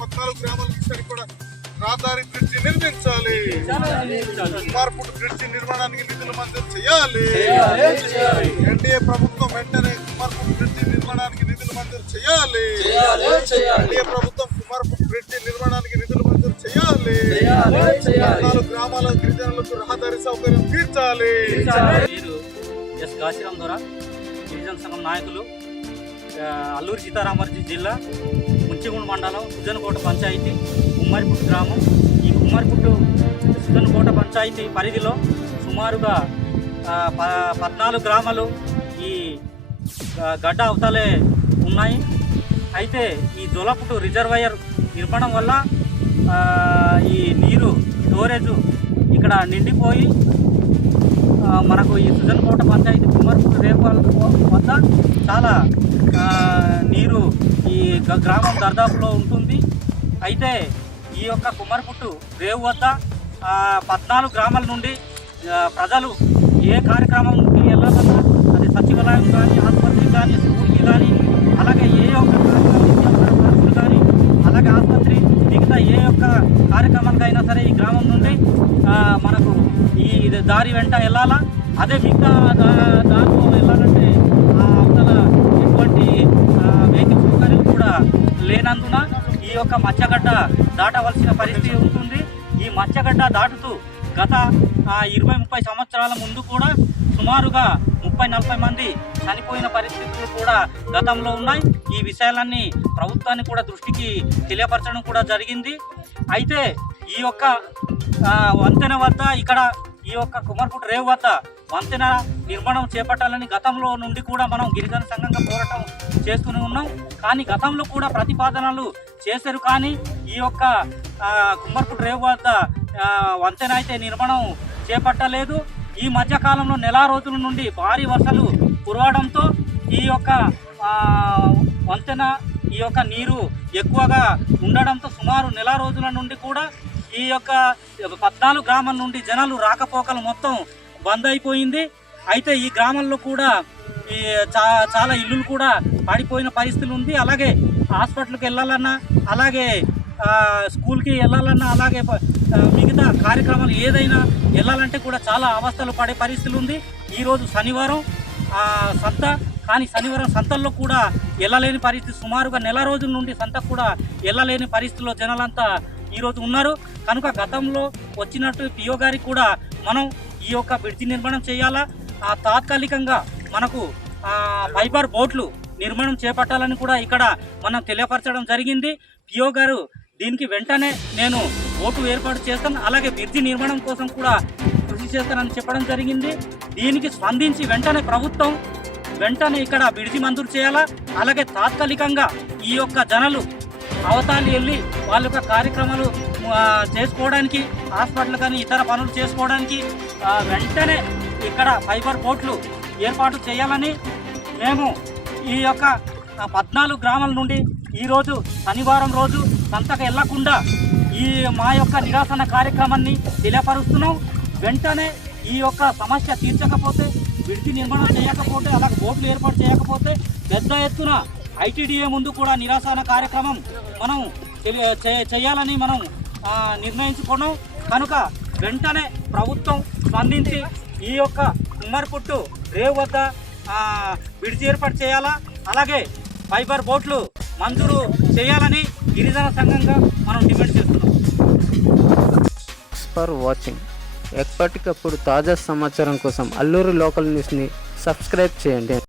పద్నాలుగు గ్రామాలకు సరిపడా రహదారి బ్రిడ్జి నిర్మించాలి. కుమార్పుట్ బ్రిడ్జి నిర్మాణానికి నిధులు మంజూరు చేయాలి. ఎన్డీఏ ప్రభుత్వం వెంటనే కుమార్పుట్ బ్రిడ్జి నిర్మాణానికి నిధులు మంజూరు చేయాలి. ఎన్డీఏ ప్రభుత్వం కుమార్పుట్ బ్రిడ్జి నిర్మాణానికి నిధులు మంజూరు చేయాలి. పద్నాలుగు గ్రామాల గిరిజనులకు రహదారి సౌకర్యం తీర్చాలి. ఎస్. కాశీరాం ద్వారా గిరిజన సంఘం నాయకులు అల్లూరు సీతారామర్జీ జిల్లా ముంచిగూడ మండలం సుజనకోట పంచాయతీ కుమ్మరిపుట్టు గ్రామం. ఈ కుమ్మరిపుట్టు సుజనకోట పంచాయతీ పరిధిలో సుమారుగా ప- పద్నాలుగు గ్రామాలు ఈ గడ్డ అవతలే ఉన్నాయి. అయితే ఈ జోలపుట్టు రిజర్వాయర్ నిర్మాణం వల్ల ఈ నీరు స్టోరేజ్ ఇక్కడ నిండిపోయి మనకు ఈ సుజనకోట పంచాయతీ కుమార్పుడు రేపాల వద్ద చాలా గ్రామం దర్దాపులో ఉంటుంది. అయితే ఈ యొక్క కుమార్పుట్టు రేవు వద్ద పద్నాలుగు గ్రామాల నుండి ప్రజలు ఏ కార్యక్రమంకి వెళ్ళాలన్నా అది సచివాలయం కానీ ఆసుపత్రి కానీ స్కూల్కి కానీ అలాగే ఏ యొక్క కార్యక్రమం పార్కులు కానీ అలాగే ఆసుపత్రి మిగతా ఏ యొక్క కార్యక్రమానికైనా సరే ఈ గ్రామం నుండి మనకు ఈ దారి వెంట వెళ్ళాలా? అదే మిగతా దా- దారిలో వెళ్ళాలంటే యొక్క మత్స్యగడ్డ దాటవలసిన పరిస్థితి ఉంటుంది. ఈ మత్స్యగడ్డ దాటుతూ గత ఇరవై ముప్పై సంవత్సరాల ముందు కూడా సుమారుగా ముప్పై నలభై మంది చనిపోయిన పరిస్థితులు కూడా గతంలో ఉన్నాయి. ఈ విషయాలన్నీ ప్రభుత్వాన్ని కూడా దృష్టికి తెలియపరచడం కూడా జరిగింది. అయితే ఈ యొక్క వంతెన వద్ద ఇక్కడ ఈ యొక్క కుమార్పుట్ రేవు వద్ద వంతెన నిర్మాణం చేపట్టాలని గతంలో నుండి కూడా మనం గిరిజన సంఘంగా పోరాటం చేస్తూనే ఉన్నాం. కానీ గతంలో కూడా ప్రతిపాదనలు చేశారు. కానీ ఈ యొక్క ఆ, రేవు వద్ద వంతెన అయితే నిర్మాణం చేపట్టలేదు. ఈ మధ్యకాలంలో నెల రోజుల నుండి భారీ వర్షాలు కురవడంతో ఈ యొక్క వంతెన ఈ యొక్క నీరు ఎక్కువగా ఉండడంతో సుమారు నెల రోజుల నుండి కూడా ఈ యొక్క పద్నాలుగు గ్రామాల నుండి జనాలు రాకపోకలు మొత్తం బంద్ అయిపోయింది. అయితే ఈ గ్రామంలో కూడా ఈ చా చాలా ఇల్లులు కూడా పడిపోయిన పరిస్థితులు ఉంది. అలాగే హాస్పిటల్కి వెళ్ళాలన్నా అలాగే స్కూల్కి వెళ్ళాలన్నా అలాగే మిగతా కార్యక్రమాలు ఏదైనా వెళ్ళాలంటే కూడా చాలా అవస్థలు పడే పరిస్థితులు ఉంది. ఈరోజు శనివారం సంత కానీ శనివారం సంతల్లో కూడా వెళ్ళలేని పరిస్థితి. సుమారుగా నెల రోజుల నుండి సంతకు కూడా వెళ్ళలేని పరిస్థితిలో జనాలంతా ఈరోజు ఉన్నారు. కనుక గతంలో వచ్చినట్టు పిఓ గారికి కూడా మనం ఈ యొక్క బ్రిడ్జి నిర్మాణం చేయాలా? ఆ తాత్కాలికంగా మనకు ఫైబర్ బోట్లు నిర్మాణం చేపట్టాలని కూడా ఇక్కడ మనం తెలియపరచడం జరిగింది. పిఓ గారు దీనికి వెంటనే నేను ఓటు ఏర్పాటు చేస్తాను. అలాగే బ్రిడ్జి నిర్మాణం కోసం కూడా కృషి చేస్తానని చెప్పడం జరిగింది. దీనికి స్పందించి వెంటనే ప్రభుత్వం వెంటనే ఇక్కడ బ్రిడ్జి మంజూరు చేయాలా? అలాగే తాత్కాలికంగా ఈ యొక్క జనాలు అవతాలు వెళ్ళి వాళ్ళ యొక్క కార్యక్రమాలు చేసుకోవడానికి హాస్పిటల్ కానీ ఇతర పనులు చేసుకోవడానికి వెంటనే ఇక్కడ ఫైబర్ బోట్లు ఏర్పాటు చేయాలని మేము ఈ యొక్క పద్నాలుగు గ్రామాల నుండి ఈరోజు శనివారం రోజు సంతకు వెళ్ళకుండా ఈ మా యొక్క నిరాసన కార్యక్రమాన్ని తెలియపరుస్తున్నాం. వెంటనే ఈ యొక్క సమస్య తీర్చకపోతే విడిచి నిర్మాణం చేయకపోతే అలాగే బోట్లు ఏర్పాటు చేయకపోతే పెద్ద ఎత్తున ఐటీడీఏ ముందు కూడా నిరాసన కార్యక్రమం మనం చేయాలని మనం నిర్ణయించుకున్నాం. కనుక వెంటనే ప్రభుత్వం స్పందించి ఈ యొక్క కుమ్మరిపుట్టు రేవు వద్ద ఆ, ఏర్పాటు చేయాలా? అలాగే ఫైబర్ బోట్లు మంజూరు చేయాలని గిరిజన సంఘంగా మనం డిమాండ్ చేస్తున్నాం. ఫర్ వాచింగ్ ఎప్పటికప్పుడు తాజా సమాచారం కోసం అల్లూరు లోకల్ న్యూస్ని సబ్స్క్రైబ్ చేయండి.